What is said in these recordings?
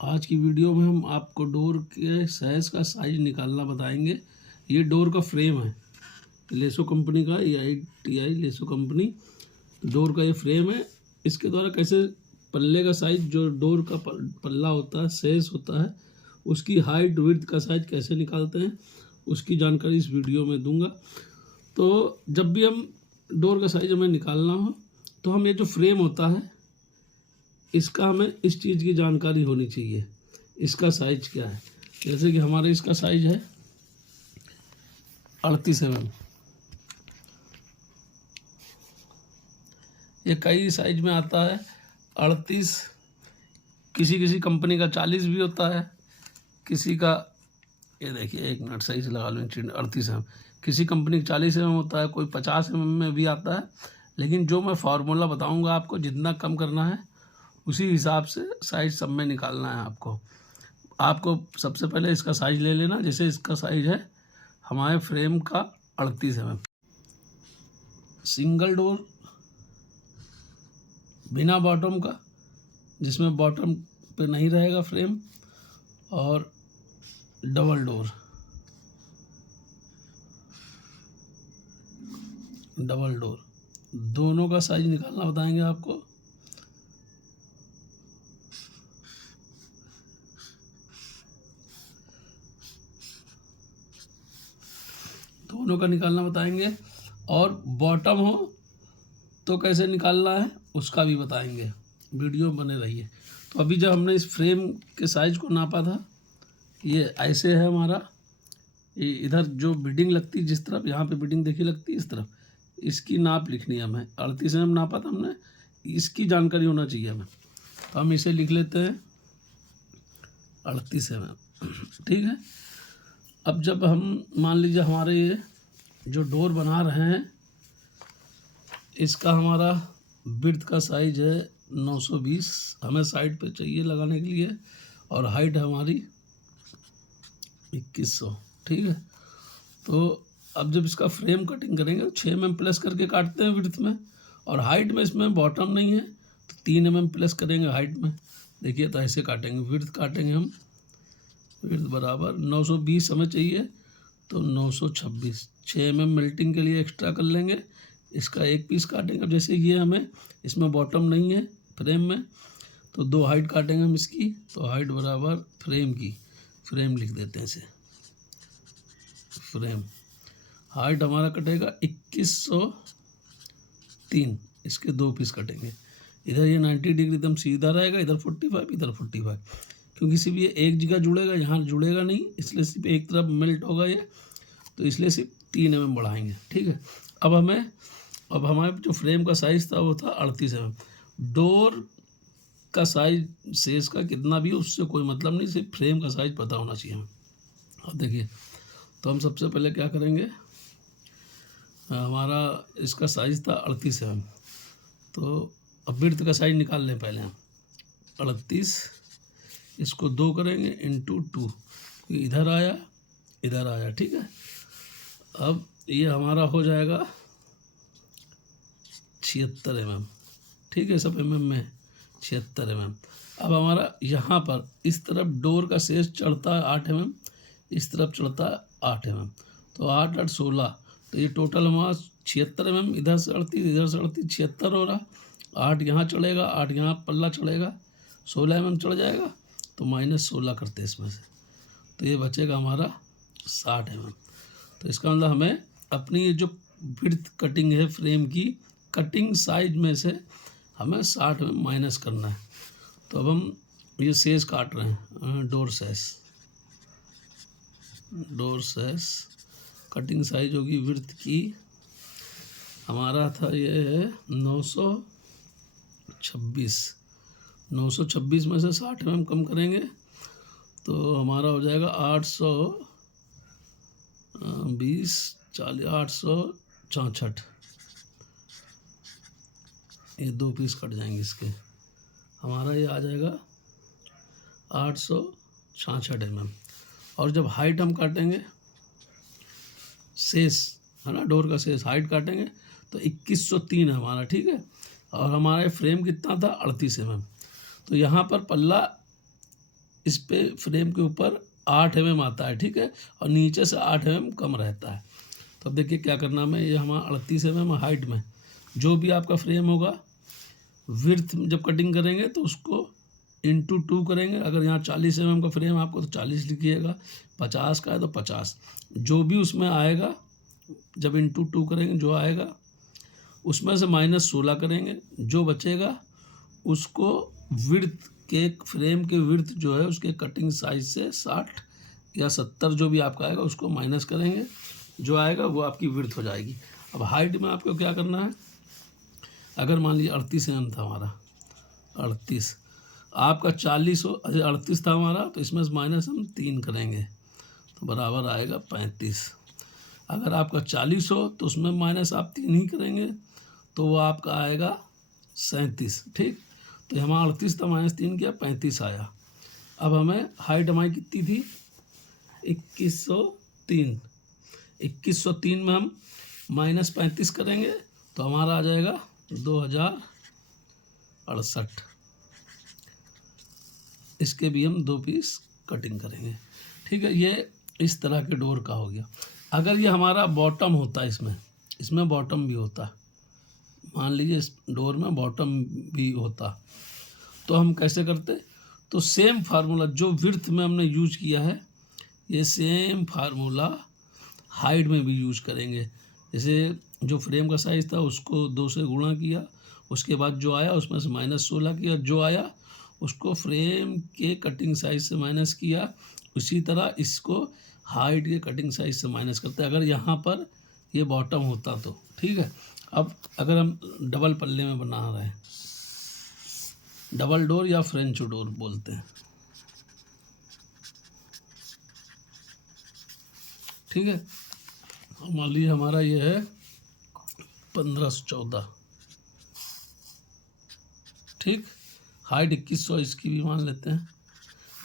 आज की वीडियो में हम आपको डोर के साइज़ का साइज निकालना बताएंगे। ये डोर का फ्रेम है, लेसो कंपनी का, AITI लेसो कंपनी डोर का ये फ्रेम है। इसके द्वारा कैसे पल्ले का साइज, जो डोर का पल्ला होता है, साइज होता है, उसकी हाइट विड्थ का साइज कैसे निकालते हैं, उसकी जानकारी इस वीडियो में दूंगा। तो जब भी हम डोर का साइज हमें निकालना हो तो हम ये जो फ्रेम होता है इसका हमें इस चीज़ की जानकारी होनी चाहिए, इसका साइज क्या है। जैसे कि हमारे इसका साइज है 38 mm। ये कई साइज में आता है 38, किसी किसी कंपनी का 40 भी होता है, किसी का, ये देखिए एक मिनट सही से लगा लो, 38 mm, किसी कंपनी का 40 mm होता है, कोई 50 mm में भी आता है। लेकिन जो मैं फार्मूला बताऊंगा आपको, जितना कम करना है उसी हिसाब से साइज सब में निकालना है आपको सबसे पहले इसका साइज ले लेना। जैसे इसका साइज है हमारे फ्रेम का 38 mm। सिंगल डोर बिना बॉटम का, जिसमें बॉटम पे नहीं रहेगा फ्रेम, और डबल डोर दोनों का साइज निकालना बताएंगे आपको। दोनों का निकालना बताएंगे, और बॉटम हो तो कैसे निकालना है उसका भी बताएंगे। वीडियो में बने रहिए। तो अभी जब हमने इस फ्रेम के साइज को नापा था, ये ऐसे है हमारा, ये इधर जो बिडिंग लगती है, जिस तरफ यहाँ पे बिडिंग देखी लगती है, इस तरफ इसकी नाप लिखनी है हमें। 38 mm नापा था हमने, इसकी जानकारी होना चाहिए हमें। तो हम इसे लिख लेते हैं 38 mm, ठीक है। अब जब हम मान लीजिए हमारे ये जो डोर बना रहे हैं, इसका हमारा विड्थ का साइज है 920, हमें साइड पे चाहिए लगाने के लिए, और हाइट है हमारी 2100, ठीक है। तो अब जब इसका फ्रेम कटिंग करेंगे तो 6 mm प्लस करके काटते हैं विड्थ में, और हाइट में इसमें बॉटम नहीं है तो 3 mm प्लस करेंगे हाइट में। देखिए तो ऐसे काटेंगे, विड्थ काटेंगे हम, विड्थ बराबर 920 हमें चाहिए तो 926, 6 mm मेल्टिंग के लिए एक्स्ट्रा कर लेंगे। इसका एक पीस काटेंगे। अब जैसे ये हमें इसमें बॉटम नहीं है फ्रेम में, तो 2 हाइट काटेंगे हम इसकी। तो हाइट बराबर फ्रेम की, फ्रेम लिख देते हैं इसे, फ्रेम हाइट हमारा कटेगा 2103, इसके 2 पीस कटेंगे। इधर ये 90 डिग्री एकदम सीधा रहेगा, इधर 45, इधर 45, क्योंकि सिर्फ ये एक जगह जुड़ेगा, यहाँ जुड़ेगा नहीं, इसलिए सिर्फ एक तरफ मेल्ट होगा ये, तो इसलिए सिर्फ 3 mm बढ़ाएंगे, ठीक है। अब हमारे जो फ्रेम का साइज़ था वो था 38 mm। डोर का साइज शेष का कितना भी, उससे कोई मतलब नहीं, सिर्फ फ्रेम का साइज पता होना चाहिए हमें। अब देखिए, तो हम सबसे पहले क्या करेंगे, हमारा इसका साइज़ था 38 mm, तो अब विड्थ का साइज निकाल लें पहले हम। 38, इसको 2 करेंगे इंटू 2, इधर आया इधर आया, ठीक है। अब ये हमारा हो जाएगा 76 mm, ठीक है, सब mm में 76 mm। अब हमारा यहाँ पर इस तरफ डोर का शेष चढ़ता है 8 mm, इस तरफ चढ़ता है 8 mm, तो 8 8 16, तो ये टोटल हमारा 76 mm, इधर से 38 इधर से 38, 76 हो रहा। 8 यहाँ चढ़ेगा, 8 यहाँ पल्ला चढ़ेगा, 16 mm चढ़ जाएगा, तो -16 करते इसमें से, तो ये बचेगा हमारा 60 mm। तो इसका मतलब हमें अपनी ये जो विड्थ कटिंग है फ्रेम की, कटिंग साइज में से हमें 60 में माइनस करना है। तो अब हम ये शेष काट रहे हैं, डोर शेष कटिंग साइज होगी विड्थ की, हमारा था ये है 926 में से 60 mm कम करेंगे तो हमारा हो जाएगा 820 40 866, ये 2 पीस कट जाएंगे इसके, हमारा ये आ जाएगा 866 mm। और जब हाइट हम काटेंगे, शेष है ना, डोर का शेष हाइट काटेंगे तो 2103 है हमारा, ठीक है। और हमारा फ्रेम कितना था 38 mm, तो यहाँ पर पल्ला इस पे फ्रेम के ऊपर 8 mm आता है, ठीक है, और नीचे से 8 mm कम रहता है। तो अब देखिए क्या करना है, ये हमारा 38 mm हाइट में जो भी आपका फ्रेम होगा, विड्थ जब कटिंग करेंगे तो उसको इंटू 2 करेंगे। अगर यहाँ 40 mm का फ्रेम आपको तो 40 लिखिएगा, 50 का है तो 50, जो भी उसमें आएगा जब इंटू 2 करेंगे जो आएगा उसमें से -16 करेंगे, जो बचेगा उसको विड्थ के फ्रेम के विड्थ जो है उसके कटिंग साइज से 60 या 70 जो भी आपका आएगा उसको माइनस करेंगे, जो आएगा वो आपकी विड्थ हो जाएगी। अब हाइट में आपको क्या करना है, अगर मान लीजिए 38 mm था हमारा, 38 आपका 40 हो, 38 था हमारा, तो इसमें से माइनस हम 3 करेंगे तो बराबर आएगा 35। अगर आपका 40 हो तो उसमें माइनस आप 3 ही करेंगे तो वो आपका आएगा 37, ठीक। तो हमारा 38 था, -3 किया, 35 आया। अब हमें हाइट हमारी कितनी थी, 2103। 2103 में हम -35 करेंगे तो हमारा आ जाएगा 2068। इसके भी हम 2 पीस कटिंग करेंगे, ठीक है। ये इस तरह के डोर का हो गया। अगर ये हमारा बॉटम होता है, इसमें बॉटम भी होता, मान लीजिए इस डोर में बॉटम भी होता, तो हम कैसे करते, तो सेम फार्मूला जो विड्थ में हमने यूज किया है ये सेम फार्मूला हाइट में भी यूज करेंगे। जैसे जो फ्रेम का साइज़ था उसको 2 से गुणा किया, उसके बाद जो आया उसमें से -16 किया, जो आया उसको फ्रेम के कटिंग साइज से माइनस किया। उसी तरह इसको हाइट के कटिंग साइज से माइनस करते हैं, अगर यहाँ पर ये बॉटम होता तो, ठीक है। अब अगर हम डबल पल्ले में बना रहे हैं, डबल डोर या फ्रेंच डोर बोलते हैं, ठीक है। मान लीजिए हमारा ये है 1514, ठीक। हाइट 2100 इसकी भी मान लेते हैं,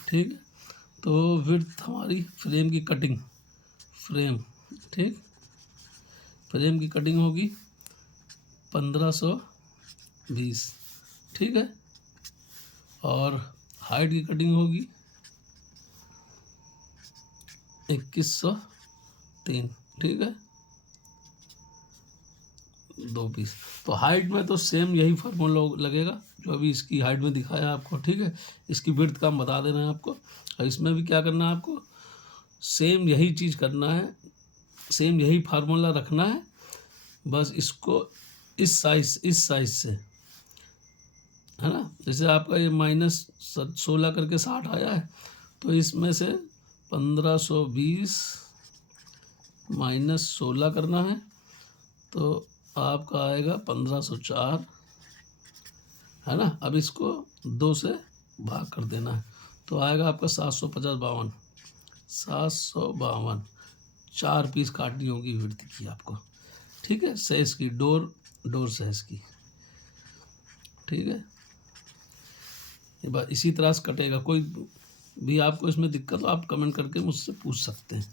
ठीक है। तो विड्थ हमारी फ्रेम की कटिंग, ठीक, फ्रेम की कटिंग होगी 1520, ठीक है, और हाइट की कटिंग होगी 2103, ठीक है, 2 पीस। तो हाइट में तो सेम यही फार्मूला लगेगा जो अभी इसकी हाइट में दिखाया आपको, ठीक है। इसकी विड्थ का हम बता दे रहे हैं आपको, और इसमें भी क्या करना है आपको, सेम यही चीज़ करना है, सेम यही फार्मूला रखना है, बस इसको इस साइज से, है ना। जैसे आपका ये -16 करके 60 आया है, तो इसमें से 1520 -16 करना है तो आपका आएगा 1504, है ना। अब इसको 2 से भाग कर देना है तो आएगा आपका 750, 752। 4 पीस काटनी होगी विड्थ की आपको, ठीक है, साइज की, डोर साइज की, ठीक है। ये बात इसी तरह से कटेगा। कोई भी आपको इसमें दिक्कत हो आप कमेंट करके मुझसे पूछ सकते हैं।